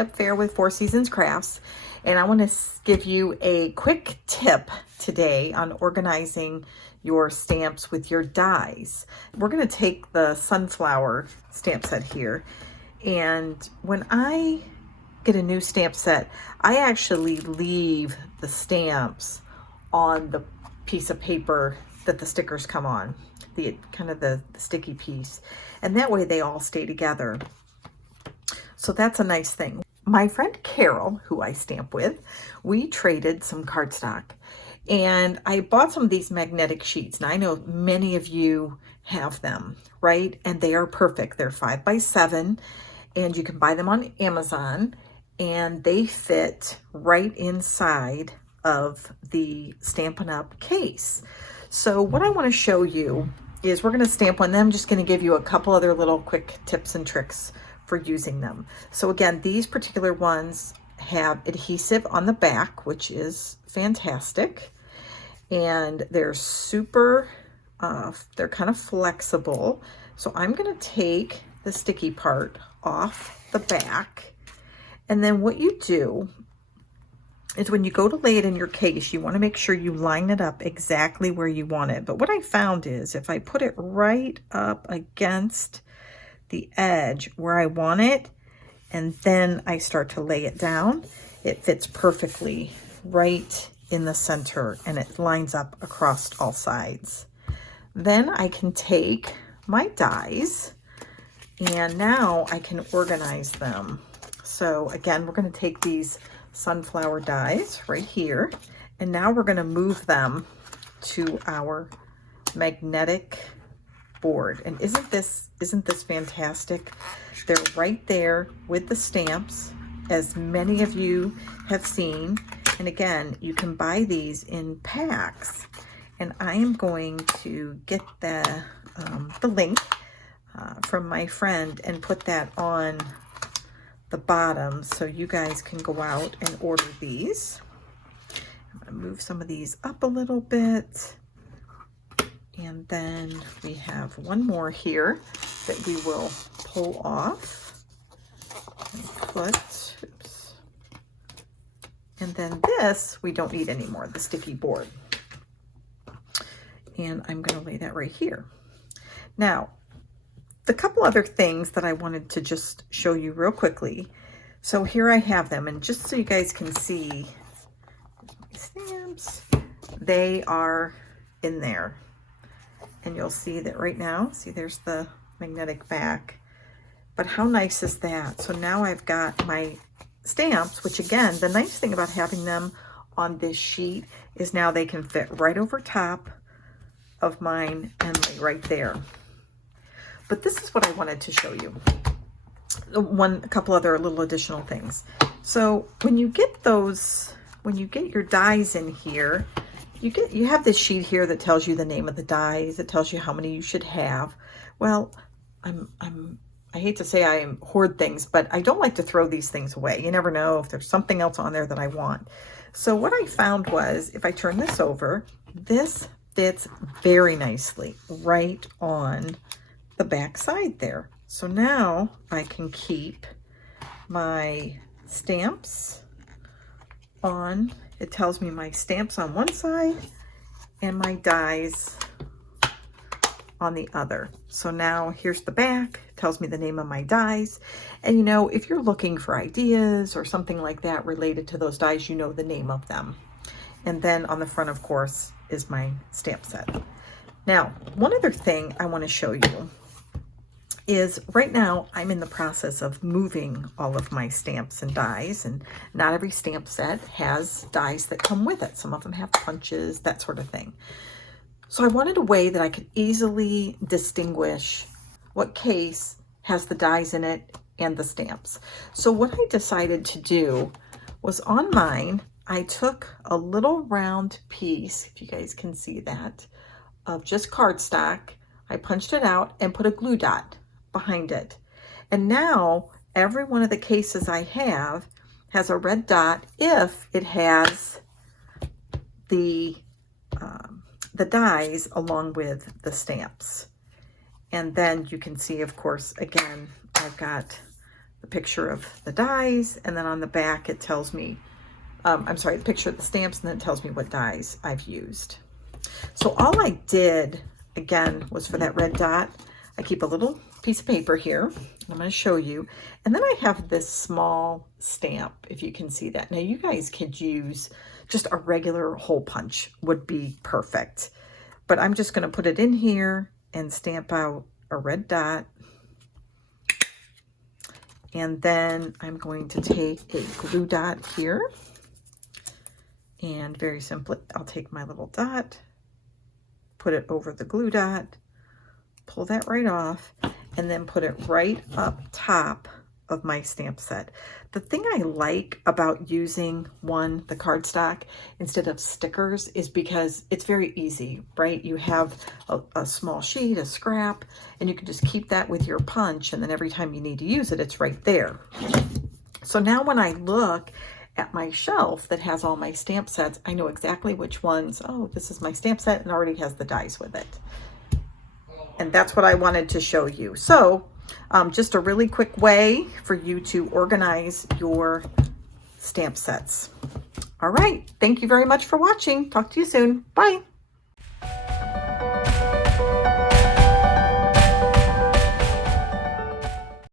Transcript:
Step Fair with Four Seasons Crafts, and I want to give you a quick tip today on organizing your stamps with your dies. We're going to take the sunflower stamp set here, and when I get a new stamp set, I actually leave the stamps on the piece of paper that the stickers come on, the kind of the sticky piece, and that way they all stay together. So that's a nice thing. My friend Carol, who I stamp with, we traded some cardstock, and I bought some of these magnetic sheets. Now I know many of you have them, right? And they are perfect. They're 5x7, and you can buy them on Amazon, and they fit right inside of the Stampin' Up! Case. So what I want to show you is we're going to stamp one. Then I'm just going to give you a couple other little quick tips and tricks for using them. So again, these particular ones have adhesive on the back, which is fantastic. And they're super, they're kind of flexible. So I'm going to take the sticky part off the back. And then what you do is when you go to lay it in your case, you want to make sure you line it up exactly where you want it. But what I found is if I put it right up against the edge where I want it, and then I start to lay it down, it fits perfectly right in the center, and it lines up across all sides. Then I can take my dies, and now I can organize them. So again, we're going to take these sunflower dies right here, and now we're going to move them to our magnetic board. And isn't this fantastic? They're right there with the stamps, as many of you have seen. And again, you can buy these in packs, and I am going to get the link from my friend and put that on the bottom so you guys can go out and order these. I'm going to move some of these up a little bit. And then we have one more here that we will pull off and put, oops. And then this, we don't need anymore, the sticky board. And I'm going to lay that right here. Now, the couple other things that I wanted to just show you real quickly. So here I have them, and just so you guys can see my stamps, they are in there. And you'll see that right now, see there's the magnetic back, but how nice is that? So now I've got my stamps, which again, the nice thing about having them on this sheet is now they can fit right over top of mine and lay right there. But this is what I wanted to show you. A couple other little additional things. So when you get your dies in here, you have this sheet here that tells you the name of the dies. It tells you how many you should have. Well, I hate to say I hoard things, but I don't like to throw these things away. You never know if there's something else on there that I want. So what I found was, if I turn this over, this fits very nicely right on the back side there. So now I can keep my stamps on. It tells me my stamps on one side and my dies on the other. So now here's the back. It tells me the name of my dies. And you know, if you're looking for ideas or something like that related to those dies, you know the name of them. And then on the front, of course, is my stamp set. Now, one other thing I want to show you is right now I'm in the process of moving all of my stamps and dies, and not every stamp set has dies that come with it. Some of them have punches, that sort of thing. So I wanted a way that I could easily distinguish what case has the dies in it and the stamps. So what I decided to do was, on mine, I took a little round piece, if you guys can see that, of just cardstock. I punched it out and put a glue dot behind it. And now every one of the cases I have has a red dot if it has the dies along with the stamps. And then you can see, of course, again, I've got the picture of the dies, and then on the back it tells me, I'm sorry, the picture of the stamps, and then it tells me what dies I've used. So all I did, again, was for that red dot, I keep a little piece of paper here. I'm going to show you. And then I have this small stamp, if you can see that. Now you guys could use just a regular hole punch would be perfect. But I'm just going to put it in here and stamp out a red dot. And then I'm going to take a glue dot here. And very simply, I'll take my little dot, put it over the glue dot, pull that right off, and then put it right up top of my stamp set. The thing I like about using the cardstock instead of stickers is because it's very easy, right? You have a small sheet, a scrap, and you can just keep that with your punch, and then every time you need to use it, it's right there. So now when I look at my shelf that has all my stamp sets, I know exactly which ones, oh, this is my stamp set and already has the dies with it. And that's what I wanted to show you. So just a really quick way for you to organize your stamp sets. All right, thank you very much for watching. Talk to you soon. Bye.